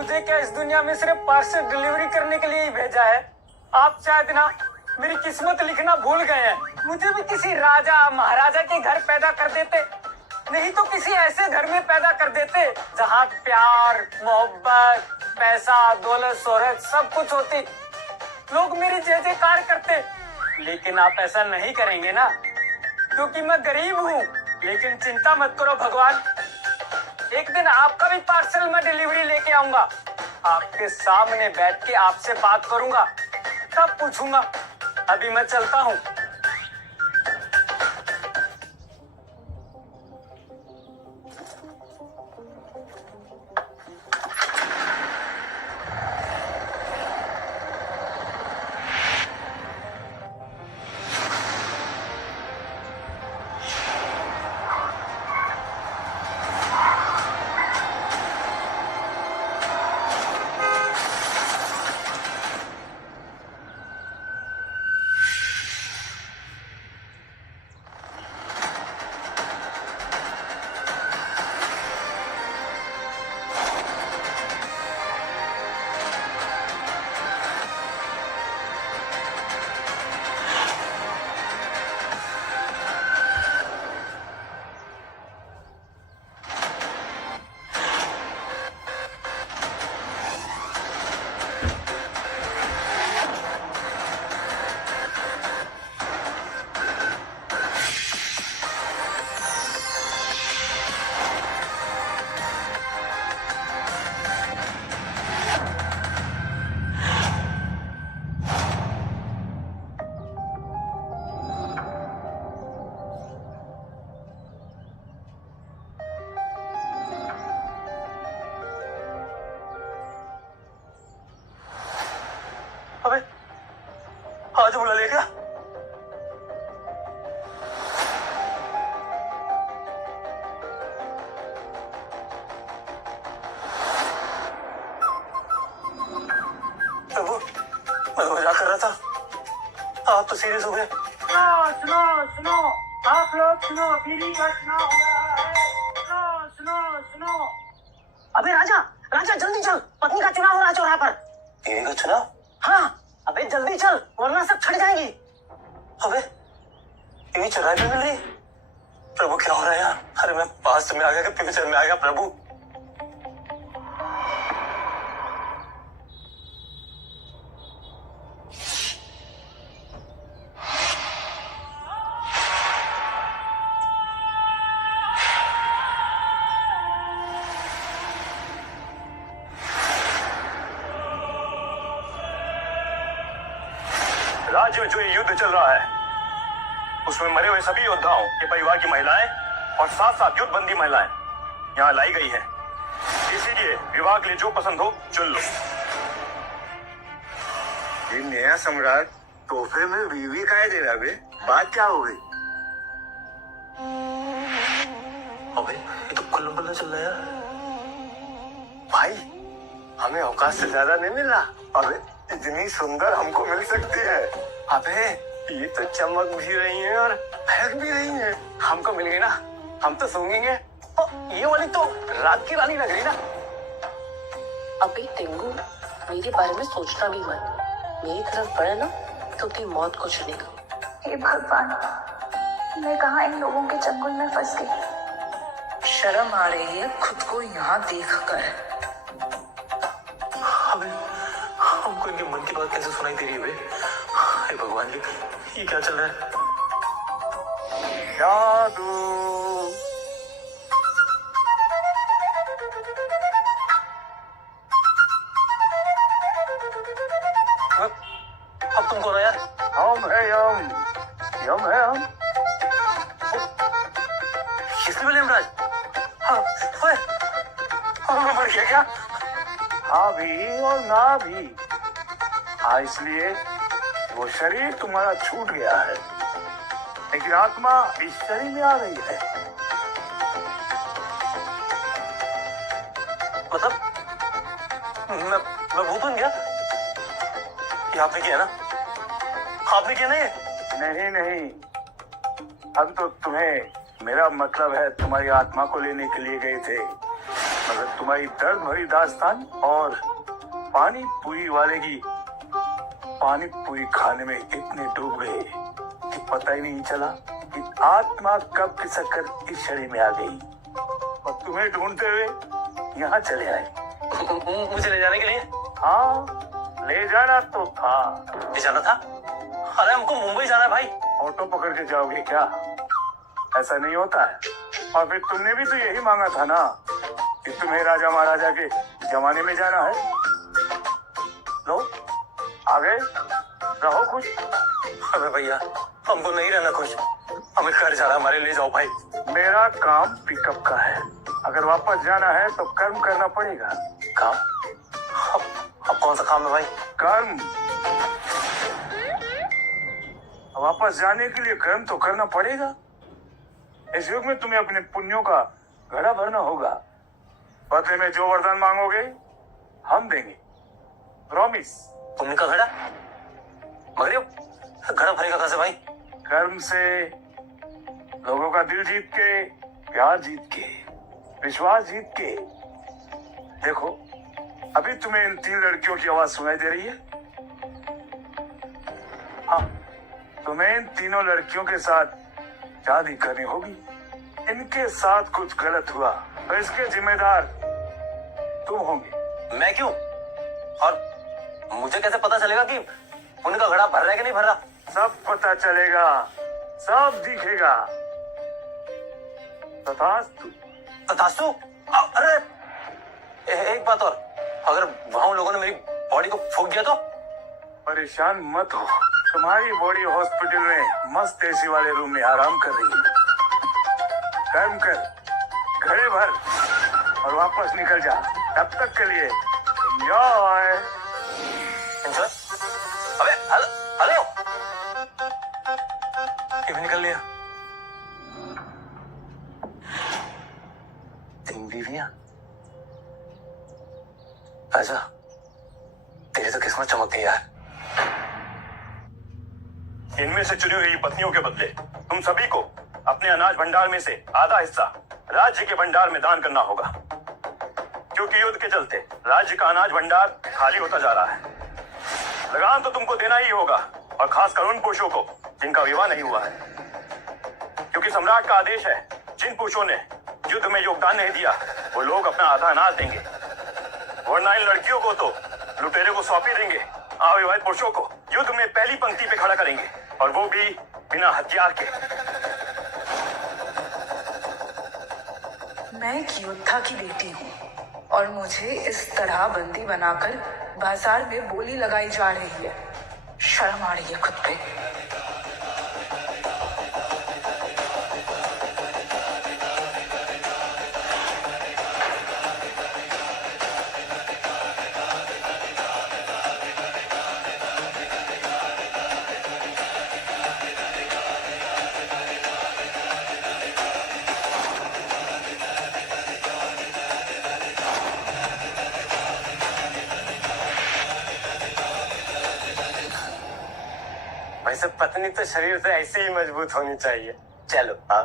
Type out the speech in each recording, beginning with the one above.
मुझे क्या इस दुनिया में सिर्फ पार्सल डिलीवरी करने के लिए ही भेजा है? आप शायद ना मेरी किस्मत लिखना भूल गए हैं। मुझे भी किसी राजा महाराजा के घर पैदा कर देते, नहीं तो किसी ऐसे घर में पैदा कर देते जहाँ प्यार मोहब्बत पैसा दौलत शोहरत सब कुछ होती, लोग मेरी जय जयकार करते। लेकिन आप ऐसा नहीं करेंगे ना, क्योंकि मैं गरीब हूँ। लेकिन चिंता मत करो भगवान, एक दिन आपका भी पार्सल मैं डिलीवरी लेके आऊंगा। आपके सामने बैठ के आपसे बात करूंगा, तब पूछूंगा। अभी मैं चलता हूँ। अबे आज बुला ले क्या? प्रभु मैं मजाक कर रहा था, आप तो सीरियस हो गए। सुनो सुनो आप लोग सुनो, बीवी का चुनाव हो रहा है। सुनो सुनो सुनो। अबे राजा राजा जल्दी चल, पत्नी का चुनाव हो रहा है चौराहे पर। बीवी का चुनाव? हाँ अबे जल्दी चल वरना सब छट जाएंगी। अबे बीवी चुराई भी मिल रही? प्रभु क्या हो रहा है यार? अरे मैं पास्ट में आ गया कि फ्यूचर में आ गया प्रभु? राज्य में जो ये युद्ध चल रहा है उसमें मरे हुए सभी योद्धाओं के परिवार की महिलाएं और साथ साथ युद्धबंदी महिलाएं यहाँ लाई गई हैं। इसीलिए विवाह के लिए जो पसंद हो चुन लो। ये नया सम्राट तोहफे में बीवी का दे रहा बे, बात क्या हो गई? अबे ये तो कुल्लू बल्ला चल रहा है यार। भाई हमें औकात से ज्यादा नहीं मिल रहा। अबे इतनी सुंदर हमको मिल सकती है। अबे ये तो चमक भी रही है और महक भी रही है। हमको मिल गई ना, हम तो सूंघेंगे। ये वाली तो रात की रानी लग रही ना। अभी टिंगू मेरे बारे में सोचना भी मत, मेरी तरफ बढ़े ना तो तेरी मौत को चलेगा। हे भगवान, मैं कहाँ इन लोगों के चंगुल में फंस गई। शर्म आ रही है खुद को यहाँ देख कर। अबे हमको इनके मन की बात कैसे सुनाई दे रही है बे? हे भगवान जी, ये क्या चल रहा है? जादू अब तुम कौन हो यार? हम है यम है हम। किसने बोले यमराज? हाँ ओए, मैं मर गया क्या? हाँ भी और ना भी। हाँ इसलिए वो शरीर तुम्हारा छूट गया है, लेकिन आत्मा इस शरीर में आ रही है। मतलब मैं भूत बन गया? ये आपने किया ना? आपने किया ना ये? नहीं नहीं, अब तो तुम्हें मेरा मतलब है, तुम्हारी आत्मा को लेने के लिए गए थे। मगर तुम्हारी दर्द भरी दास्तान और पानी पूरी वाले की पानी पूरी खाने में इतने डूब गए कि पता ही नहीं चला कि आत्मा कब खिसक कर इस शरीर में आ गई और तुम्हें ढूंढते हुए यहाँ चले आए। मुझे ले जाने के लिए हाँ, ले जाना तो था। ले जाना था? अरे हमको मुंबई जाना है भाई। ऑटो पकड़ के जाओगे क्या? ऐसा नहीं होता है। और फिर तुमने भी तो यही मांगा था ना कि तुम्हें राजा महाराजा के जमाने में जाना है। लो, आ गए, रहो खुश। अबे भैया, हमको नहीं रहना खुश, हमें घर जाना, हमारे ले जाओ भाई। मेरा काम पिकअप का है, अगर वापस जाना है तो कर्म करना पड़ेगा। काम? अब कौन सा काम है भाई? कर्म। वापस जाने के लिए कर्म तो करना पड़ेगा। इस युग में तुम्हें अपने पुण्यों का घड़ा भरना होगा। बदले में जो वरदान मांगोगे हम देंगे, प्रॉमिस। पुण्य का घड़ा? मगर ये घड़ा भरेगा कैसे भाई? कर्म से, लोगों का दिल जीत के, प्यार जीत के, विश्वास जीत के। देखो, अभी तुम्हें इन 3 लड़कियों की आवाज सुनाई दे रही है? हाँ, तुम्हें इन तीनों लड़कियों के साथ शादी करनी होगी। इनके साथ कुछ गलत हुआ तो इसके जिम्मेदार तुम होंगे। मैं क्यों? और मुझे कैसे पता चलेगा कि उनका घड़ा भर रहा है कि नहीं भर रहा? सब पता चलेगा, सब दिखेगा। तथास्तु। तथास्तु? अरे एक बात और, अगर वहां उन लोगों ने मेरी बॉडी को फूंक दिया तो? परेशान मत हो, तुम्हारी बॉडी हॉस्पिटल में मस्त एसी वाले रूम में आराम कर रही है। कर्म कर, घड़े भर और वापस निकल जा। तब तक के लिए एंजॉय। एंजॉय? अबे हेलो हेलो, ये भी निकल लिया। 3 बीवियां। राजा, तेरी तो किस्मत चमक गई यार। इनमें से चुनी हुई पत्नियों के बदले तुम सभी को अपने अनाज भंडार में से आधा हिस्सा राज्य के भंडार में दान करना होगा, क्योंकि युद्ध के चलते राज्य का अनाज भंडार खाली होता जा रहा है। लगान तो तुमको देना ही होगा, और खासकर उन पुरुषों को जिनका विवाह नहीं हुआ है, क्योंकि सम्राट का आदेश है जिन पुरुषों ने युद्ध में योगदान नहीं दिया वो लोग अपना आधा अनाज देंगे, वरना इन लड़कियों को तो लुटेरे को सौंपी देंगे। अविवाहित पुरुषों को युद्ध में पहली पंक्ति पे खड़ा करेंगे, और वो भी बिना हथियार के। मैं एक योद्धा की बेटी हूँ और मुझे इस तरह बंदी बनाकर बाजार में बोली लगाई जा रही है। शर्म आ रही है खुद पे। वैसे पत्नी तो शरीर से ऐसे ही मजबूत होनी चाहिए। चलो हाँ।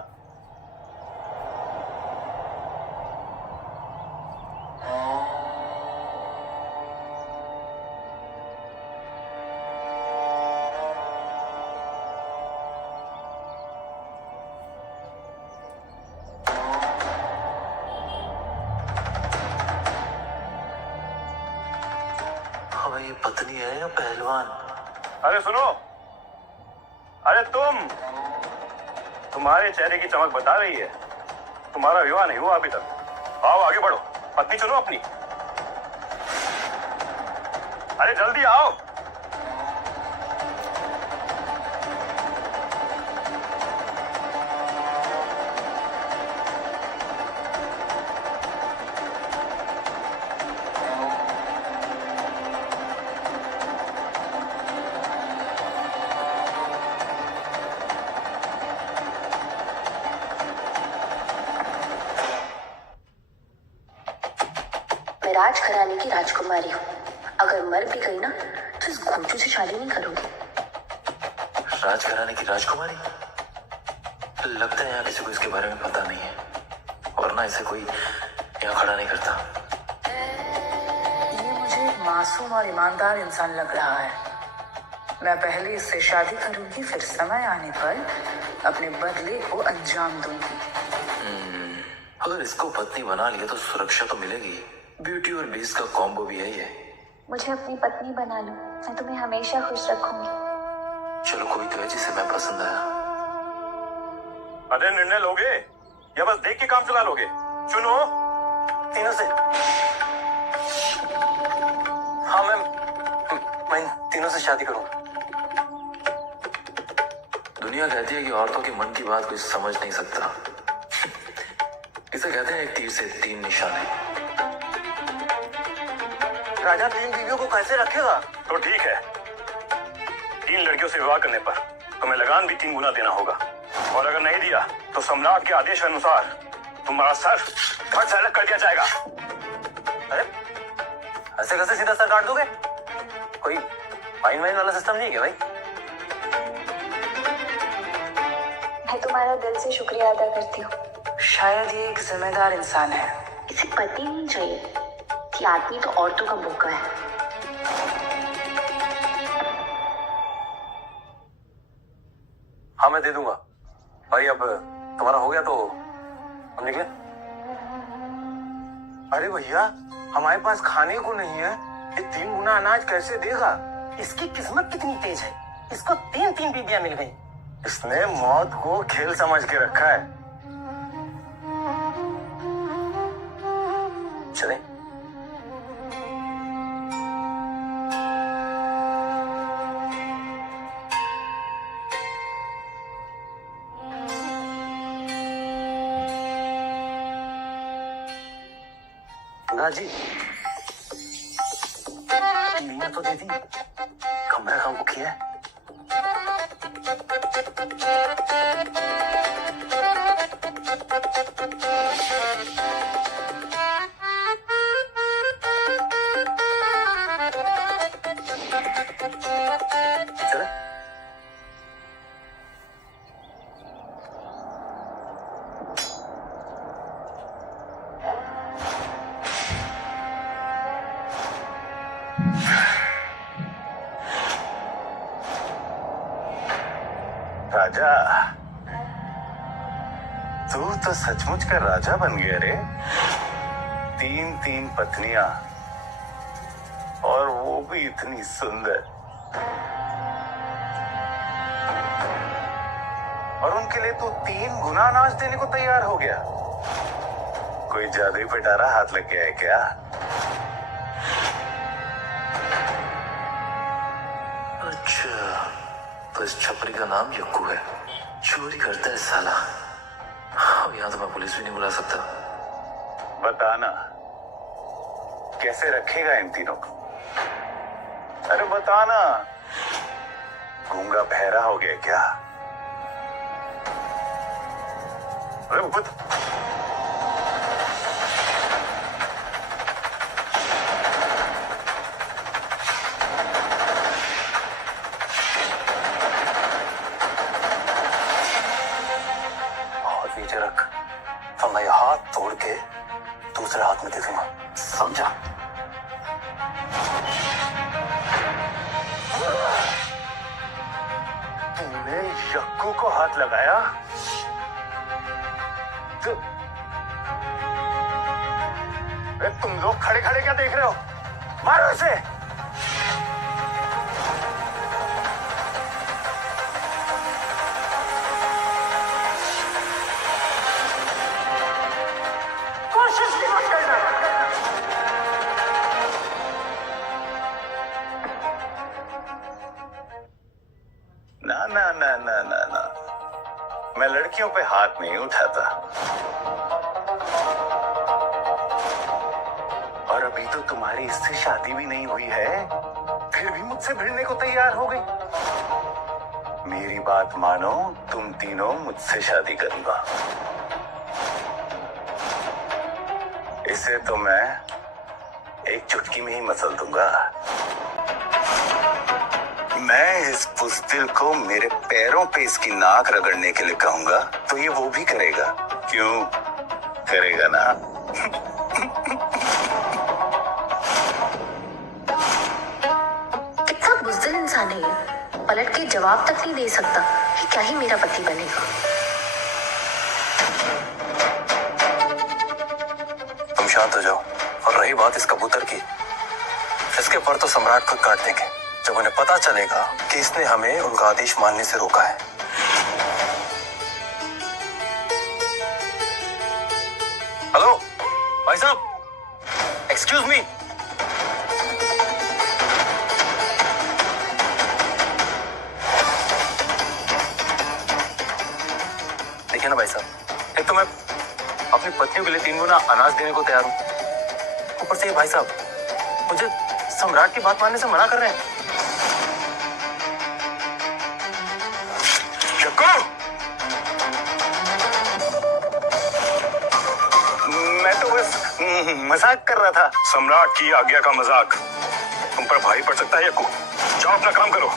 हमें ये पत्नी है या पहलवान? अरे सुनो, अरे तुम्हारे चेहरे की चमक बता रही है तुम्हारा विवाह नहीं हुआ अभी तक। आओ आगे बढ़ो, पत्नी चुनो अपनी। अरे जल्दी आओ। मैं राजघराने की राजकुमारी हूँ। अगर मर भी गई ना तो इस घोंचू से शादी नहीं करूंगी। राजघराने की राजकुमारी? लगता है यहाँ किसी को इसके बारे में पता नहीं है, वरना इसे कोई यहाँ खड़ा नहीं करता। ये मुझे एक मासूम और ईमानदार इंसान लग रहा है। मैं पहले इससे शादी करूंगी, फिर समय आने पर अपने बदले को अंजाम दूंगी। अगर इसको पत्नी बना लिया तो सुरक्षा तो मिलेगी। ब्यूटी और बीस का कॉम्बो भी है ये। मुझे अपनी पत्नी बना लो, मैं तुम्हें हमेशा खुश रखूंगी। चलो कोई तो है जिसे मैं पसंद आया। अरे निर्णय लोगे या बस देख के काम चला लोगे? चुनो। तीनों से। हाँ मैं इन तीनों से शादी करूंगा। दुनिया कहती है कि औरतों के मन की बात कोई समझ नहीं सकता। इसे कहते हैं एक तीर से 3 निशाने। राजा 3 बीवियों को कैसे रखेगा? तो ठीक है, 3 लड़कियों से विवाह करने पर तुम्हें लगान भी 3 गुना देना होगा, और अगर नहीं दिया तो सम्राट के आदेश अनुसार तुम्हारा सर फट से अलग कर दिया जाएगा। अरे ऐसे कैसे सीधा सर काट दोगे? कोई फाइन वाइन वाला सिस्टम नहीं है भाई? मैं तुम्हारा दिल से शुक्रिया अदा करती हूँ। शायद ये एक जिम्मेदार इंसान है। इसे पति नहीं चाहिए कि आदमी तो औरतों का भूखा है। हाँ मैं दे दूंगा भाई। अब तुम्हारा हो गया तो हम निकले। अरे भैया, हमारे पास खाने को नहीं है, ये 3 गुना अनाज कैसे देगा? इसकी किस्मत कितनी तेज है, इसको 3 बीबियां मिल गई। इसने मौत को खेल समझ के रखा है। चले। गंगा जी, टीवियां तो दे दी, कमरा कहाँ बुक किया है? चले। राजा, तू तो सचमुच का राजा बन गया रे। 3 पत्नियां, और वो भी इतनी सुंदर, और उनके लिए तू 3 गुना अनाज देने को तैयार हो गया। कोई जादुई पिटारा हाथ लग गया है क्या? अच्छा, तो इस छपरी का नाम यक्कू है। चोरी करता है साला। अब यहाँ तो मैं पुलिस भी नहीं बुला सकता। बताना कैसे रखेगा इन तीनों को? अरे बताना, गूंगा बहरा हो गया क्या? अरे हाथ नीचे रख, तो मैं हाथ तोड़ के दूसरे हाथ में दे दूंगा, समझा? तूने यक्कू को हाथ लगाया? तुम लोग खड़े खड़े क्या देख रहे हो? मारो इसे। कोशिश भी मत करना। ना ना ना ना ना ना, मैं लड़कियों पे हाथ नहीं उठाता। और अभी तो तुम्हारी इससे शादी भी नहीं हुई है, फिर भी मुझसे भिड़ने को तैयार हो गई। मेरी बात मानो, तुम तीनों मुझसे शादी करूंगा। इसे तो मैं एक चुटकी में ही मसल दूंगा। मैं इस बुज़दिल को मेरे पैरों पे इसकी नाक रगड़ने के लिए कहूंगा तो ये वो भी करेगा। क्यों करेगा ना? इंसान है ये, पलट के जवाब तक नहीं दे सकता कि क्या ही मेरा पति बनेगा। तुम शांत हो जाओ। और रही बात इस कबूतर की, इसके पर तो सम्राट खुद काट देंगे जब उन्हें पता चलेगा कि इसने हमें उनका आदेश मानने से रोका है। हेलो भाई साहब, एक्सक्यूज मी। देखिए ना भाई साहब, एक तो मैं अपनी पत्नियों के लिए 3 गुना अनाज देने को तैयार हूं, ऊपर से ये भाई साहब मुझे सम्राट की बात मानने से मना कर रहे हैं। यक्कू, मैं तो बस मजाक कर रहा था। सम्राट की आज्ञा का मजाक तुम पर भारी पड़ सकता है यक्कू। जाओ अपना काम करो।